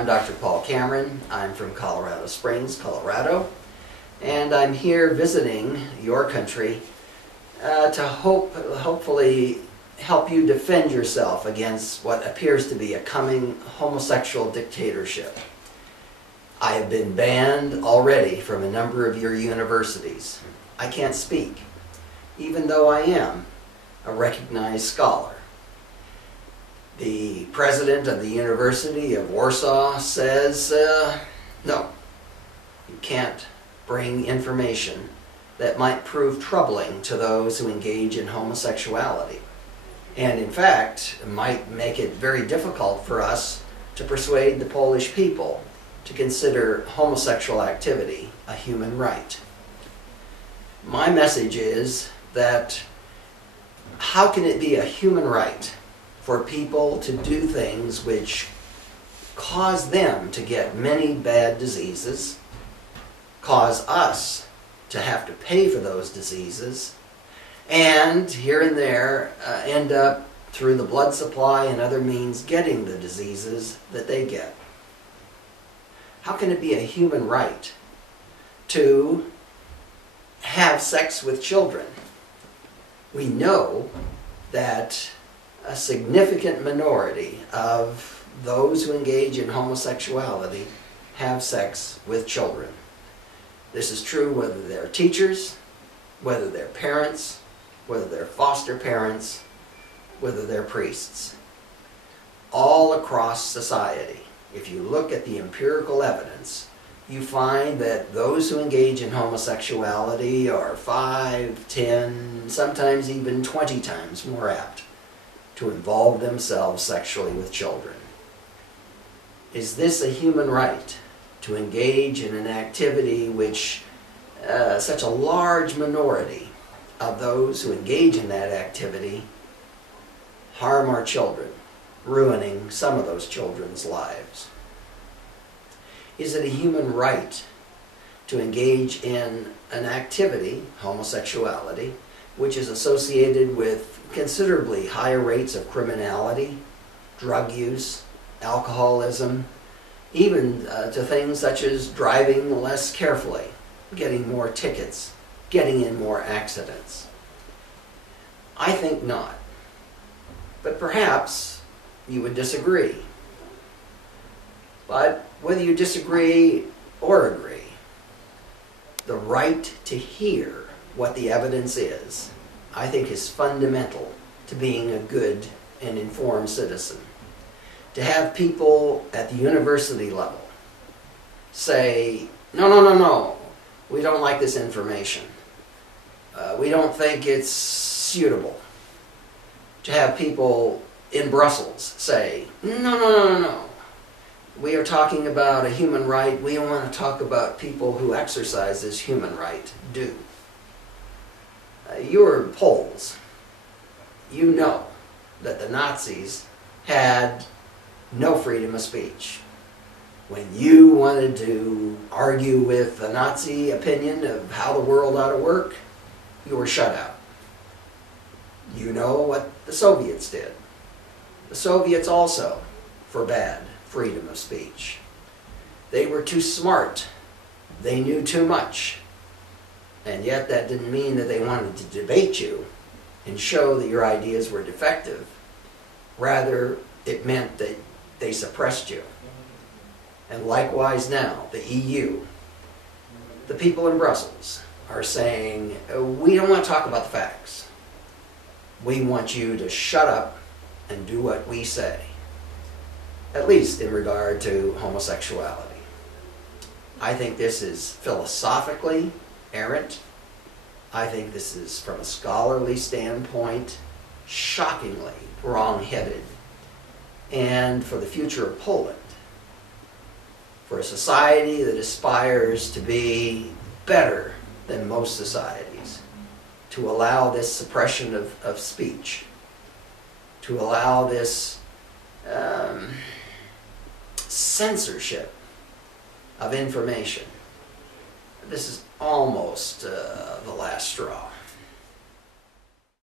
I'm Dr. Paul Cameron. I'm from Colorado Springs, Colorado, and I'm here visiting your country to hopefully help you defend yourself against what appears to be a coming homosexual dictatorship. I have been banned already from a number of your universities. I can't speak, even though I am a recognized scholar. The president of the University of Warsaw says, no, you can't bring information that might prove troubling to those who engage in homosexuality. And in fact, might make it very difficult for us to persuade the Polish people to consider homosexual activity a human right. My message is that how can it be a human right for people to do things which cause them to get many bad diseases, cause us to have to pay for those diseases, and here and there end up through the blood supply and other means getting the diseases that they get? How can it be a human right to have sex with children? We know that a significant minority of those who engage in homosexuality have sex with children. This is true whether they're teachers, whether they're parents, whether they're foster parents, whether they're priests. All across society, if you look at the empirical evidence, you find that those who engage in homosexuality are 5, 10, sometimes even 20 times more apt to involve themselves sexually with children. Is this a human right to engage in an activity which such a large minority of those who engage in that activity harm our children, ruining some of those children's lives? Is it a human right to engage in an activity, homosexuality, which is associated with considerably higher rates of criminality, drug use, alcoholism, even to things such as driving less carefully, getting more tickets, getting in more accidents? I think not. But perhaps you would disagree. But whether you disagree or agree, the right to hear what the evidence is, I think, is fundamental to being a good and informed citizen. To have people at the university level say, no, we don't like this information. We don't think it's suitable. To have people in Brussels say, no. We are talking about a human right. We don't want to talk about people who exercise this human right do. You're Poles. You know that the Nazis had no freedom of speech. When you wanted to argue with a Nazi opinion of how the world ought to work, you were shut out. You know what the Soviets did. The Soviets also forbade freedom of speech. They were too smart. They knew too much. And yet that didn't mean that they wanted to debate you and show that your ideas were defective. Rather, it meant that they suppressed you. And likewise now, the EU, the people in Brussels are saying, we don't want to talk about the facts. We want you to shut up and do what we say, at least in regard to homosexuality. I think this is philosophically errant. I think this is, from a scholarly standpoint, shockingly wrong-headed. And for the future of Poland, for a society that aspires to be better than most societies, to allow this suppression of speech, to allow this censorship of information, this is almost the last straw.